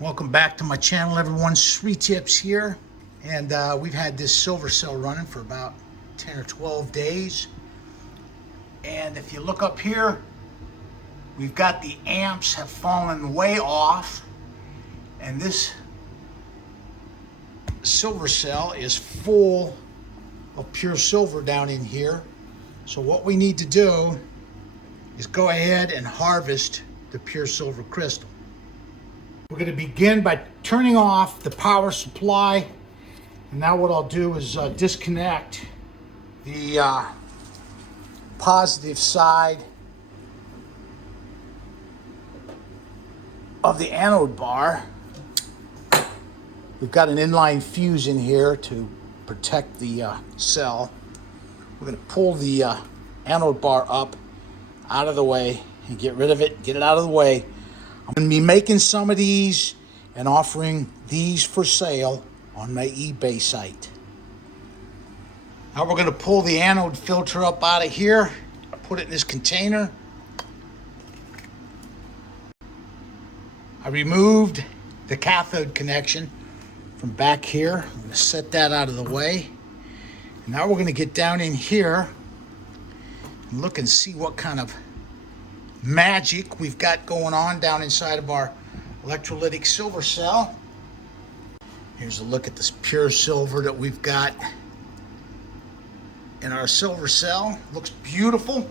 Welcome back to my channel, everyone. Sweet Tips here, and we've had this silver cell running for about 10 or 12 days. And if you look up here, we've got the amps have fallen way off, and this silver cell is full of pure silver down in here. So what we need to do is go ahead and harvest the pure silver crystal. We're going to begin by turning off the power supply. And now what I'll do is disconnect the positive side of the anode bar. We've got an inline fuse in here to protect the cell. We're going to pull the anode bar up out of the way and get rid of it, get it out of the way. I'm going to be making some of these and offering these for sale on my eBay site. Now we're going to pull the anode filter up out of here, put it in this container. I removed the cathode connection from back here. I'm going to set that out of the way. And now we're going to get down in here and look and see what kind of magic we've got going on down inside of our electrolytic silver cell. Here's a look at this pure silver that we've got in our silver cell. Looks beautiful.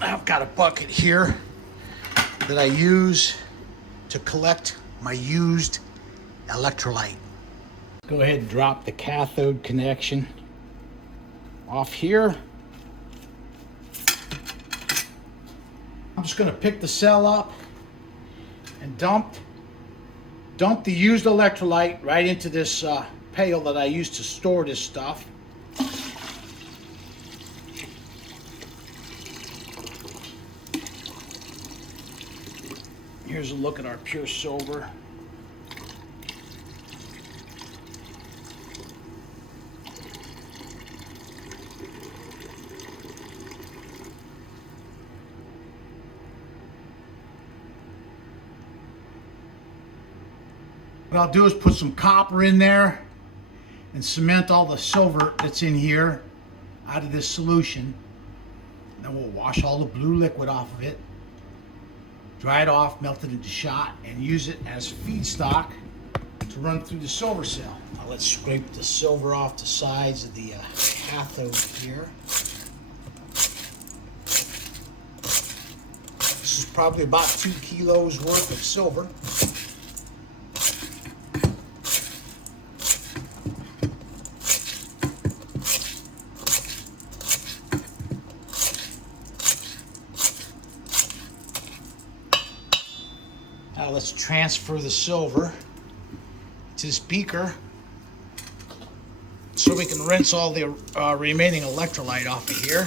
I've got a bucket here that I use to collect my used electrolyte. Go ahead and drop the cathode connection off here. I'm just going to pick the cell up and dump the used electrolyte right into this pail that I used to store this stuff. Here's a look at our pure silver. What I'll do is put some copper in there and cement all the silver that's in here out of this solution. Then we'll wash all the blue liquid off of it, dry it off, melt it into shot, and use it as feedstock to run through the silver cell. Now let's scrape the silver off the sides of the cathode here. This is probably about 2 kilos worth of silver. Now let's transfer the silver to this beaker so we can rinse all the remaining electrolyte off of here.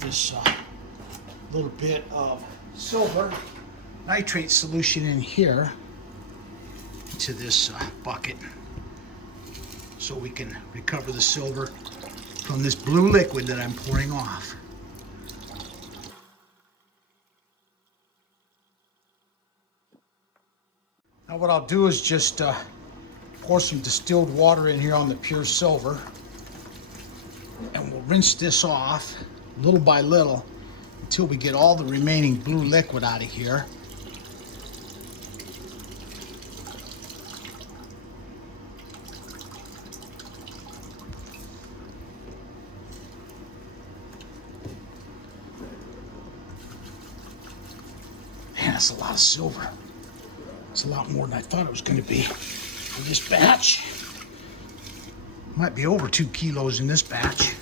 This little bit of silver nitrate solution in here to this bucket so we can recover the silver from this blue liquid that I'm pouring off. Now what I'll do is just pour some distilled water in here on the pure silver, and we'll rinse this off little by little until we get all the remaining blue liquid out of here. That's a lot of silver. It's a lot more than I thought it was going to be for this batch. Might be over 2 kilos in this batch.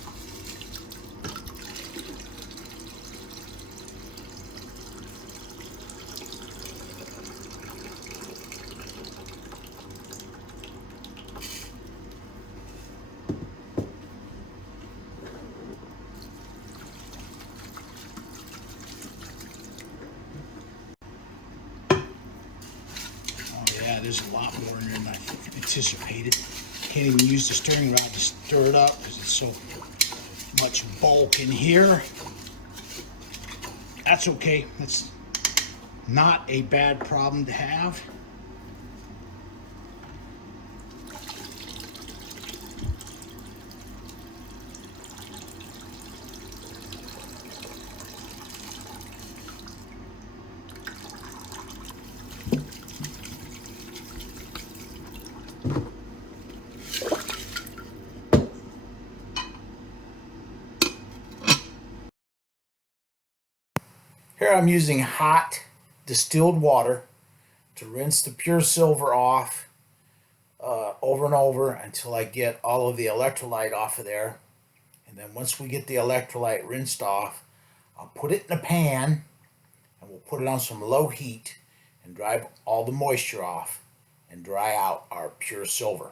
Yeah, there's a lot more in there than I anticipated. Can't even use the stirring rod to stir it up because it's so much bulk in here. That's okay. That's not a bad problem to have. Here I'm using hot distilled water to rinse the pure silver off over and over until I get all of the electrolyte off of there. And then once we get the electrolyte rinsed off, I'll put it in a pan and we'll put it on some low heat and dry all the moisture off and dry out our pure silver.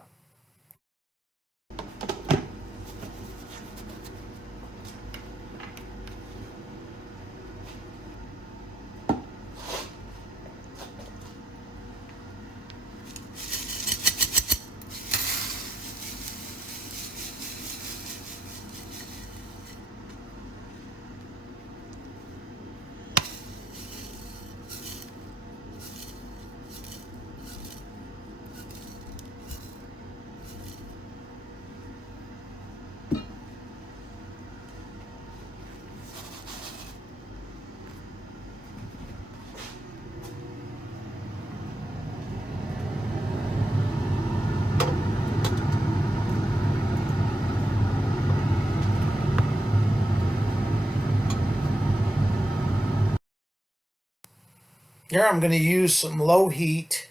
Here I'm going to use some low heat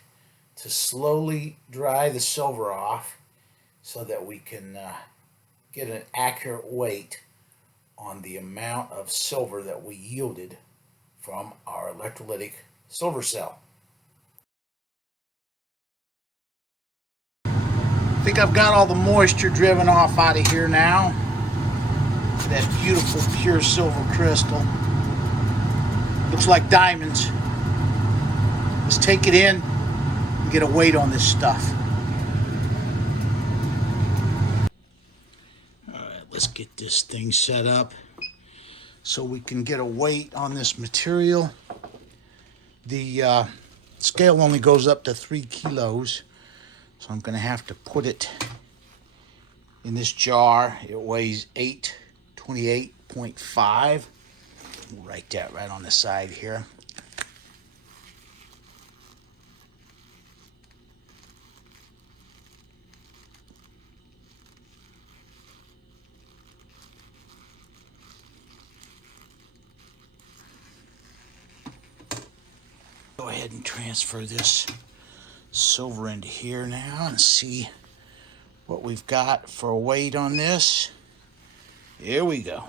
to slowly dry the silver off so that we can get an accurate weight on the amount of silver that we yielded from our electrolytic silver cell. I think I've got all the moisture driven off out of here now. That beautiful pure silver crystal. Looks like diamonds. Let's take it in and get a weight on this stuff. All right, let's get this thing set up so we can get a weight on this material. The scale only goes up to 3 kilos, so I'm going to have to put it in this jar. It weighs 828.5. We'll write that right on the side here. Go ahead and transfer this silver into here now and see what we've got for a weight on this. Here we go.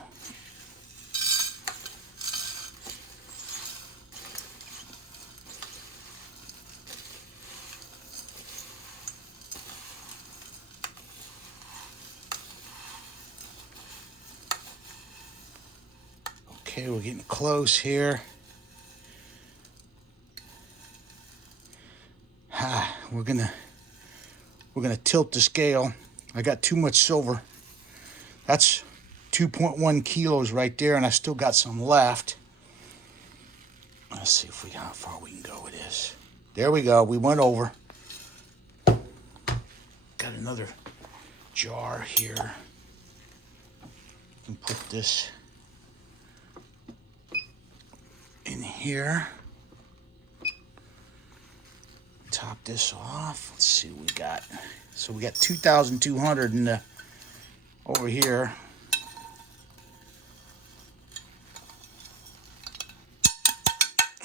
Okay, we're getting close here. We're gonna tilt the scale. I got too much silver. That's 2.1 kilos right there, and I still got some left. Let's see if how far we can go with this. There we go. We went over. Got another jar here. You can put this in here. Top this off. Let's see what we got. So we got 2,200 in the over here.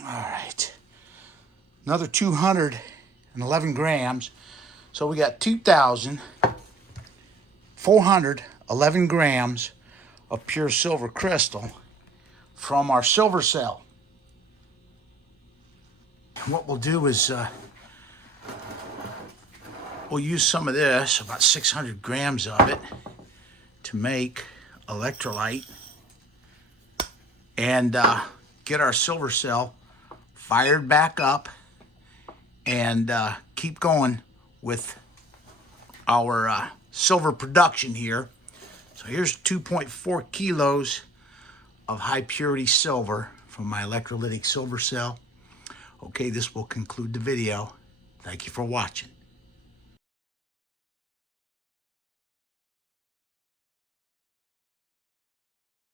All right. another 211 grams. So we got 2,411 grams of pure silver crystal from our silver cell. And what we'll do is we'll use some of this, about 600 grams of it, to make electrolyte and get our silver cell fired back up and keep going with our silver production here. So here's 2.4 kilos of high purity silver from my electrolytic silver cell. Okay, this will conclude the video. Thank you for watching.